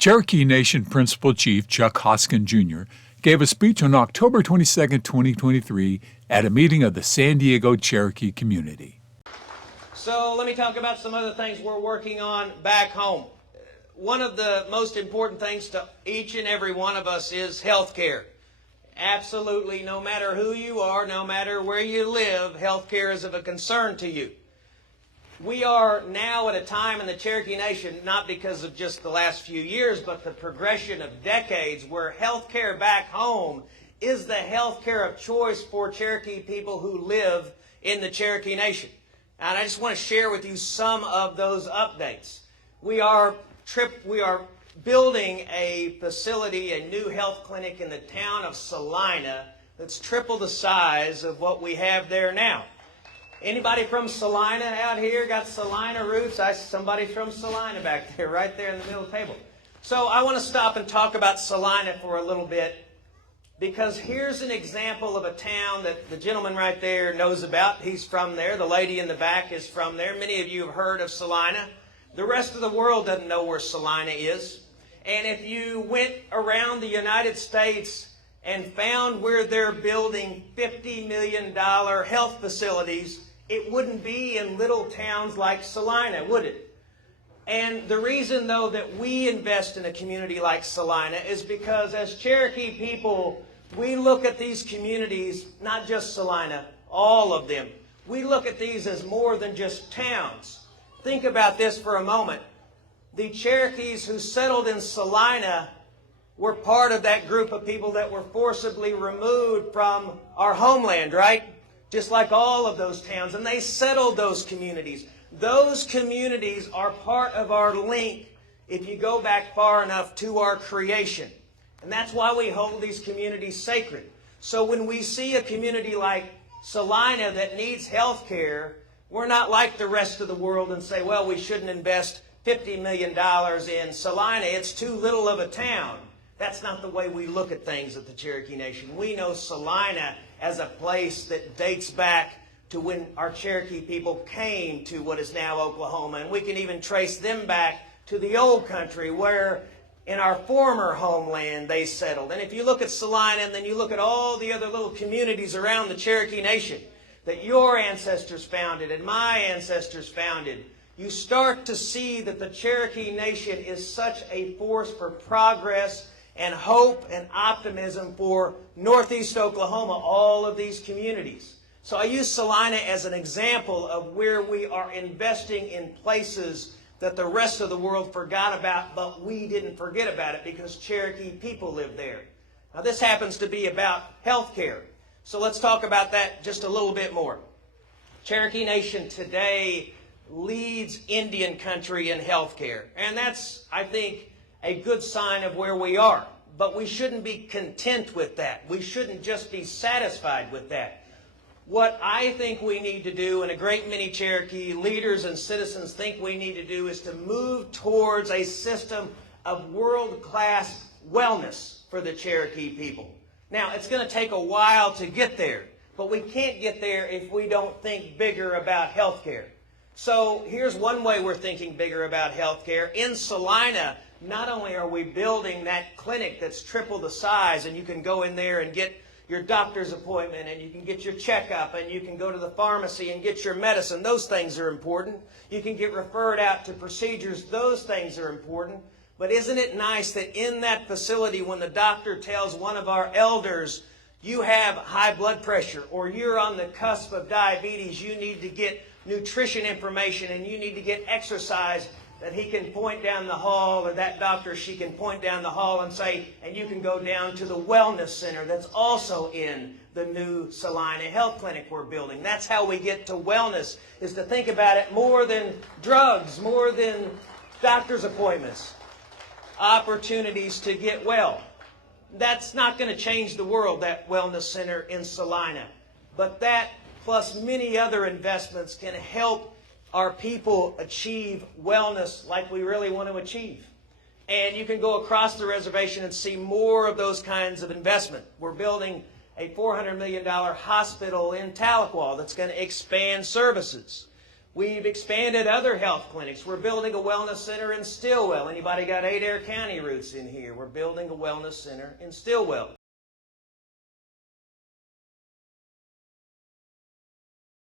Cherokee Nation Principal Chief Chuck Hoskin Jr. gave a speech on October 22, 2023, at a meeting of the San Diego Cherokee community. So let me talk about some other things we're working on back home. One of the most important things to each and every one of us is health care. Absolutely, no matter who you are, no matter where you live, health care is of a concern to you. We are now at a time in the Cherokee Nation, not because of just the last few years, but the progression of decades, where health care back home is the health care of choice for Cherokee people who live in the Cherokee Nation. And I just want to share with you some of those updates. We are building a facility, a new health clinic in the town of Salina that's triple the size of what we have there now. Anybody from Salina out here got Salina roots? Somebody from Salina back there, right there in the middle of the table. So I want to stop and talk about Salina for a little bit, because here's an example of a town that the gentleman right there knows about. He's from there. The lady in the back is from there. Many of you have heard of Salina. The rest of the world doesn't know where Salina is. And if you went around the United States and found where they're building $50 million health facilities, it wouldn't be in little towns like Salina, would it? And the reason, though, that we invest in a community like Salina is because as Cherokee people, we look at these communities, not just Salina, all of them. We look at these as more than just towns. Think about this for a moment. The Cherokees who settled in Salina were part of that group of people that were forcibly removed from our homeland, right? Just like all of those towns, and they settled those communities. Those communities are part of our link, if you go back far enough, to our creation. And that's why we hold these communities sacred. So when we see a community like Salina that needs health care, we're not like the rest of the world and say, well, we shouldn't invest $50 million in Salina. It's too little of a town. That's not the way we look at things at the Cherokee Nation. We know Salina as a place that dates back to when our Cherokee people came to what is now Oklahoma. And we can even trace them back to the old country where in our former homeland they settled. And if you look at Salina and then you look at all the other little communities around the Cherokee Nation that your ancestors founded and my ancestors founded, you start to see that the Cherokee Nation is such a force for progress and hope and optimism for Northeast Oklahoma, all of these communities. So I use Salina as an example of where we are investing in places that the rest of the world forgot about, but we didn't forget about it because Cherokee people live there. Now this happens to be about health care. So let's talk about that just a little bit more. Cherokee Nation today leads Indian country in health care. And that's, I think, a good sign of where we are. But we shouldn't be content with that. We shouldn't just be satisfied with that. What I think we need to do, and a great many Cherokee leaders and citizens think we need to do, is to move towards a system of world-class wellness for the Cherokee people. Now, it's going to take a while to get there, but we can't get there if we don't think bigger about health care. So here's one way we're thinking bigger about health care. In Salina, not only are we building that clinic that's triple the size, and you can go in there and get your doctor's appointment, and you can get your checkup, and you can go to the pharmacy and get your medicine. Those things are important. You can get referred out to procedures. Those things are important. But isn't it nice that in that facility, when the doctor tells one of our elders, you have high blood pressure, or you're on the cusp of diabetes, you need to get nutrition information, and you need to get exercise, that he can point down the hall, or that doctor, she can point down the hall and say, and you can go down to the wellness center that's also in the new Salina Health Clinic we're building. That's how we get to wellness, is to think about it more than drugs, more than doctor's appointments. Opportunities to get well. That's not going to change the world, that wellness center in Salina. But that, plus many other investments, can help our people achieve wellness like we really want to achieve. And you can go across the reservation and see more of those kinds of investment. We're building a $400 million hospital in Tahlequah that's going to expand services. We've expanded other health clinics. We're building a wellness center in Stillwell. Anybody got Adair County roots in here? We're building a wellness center in Stillwell.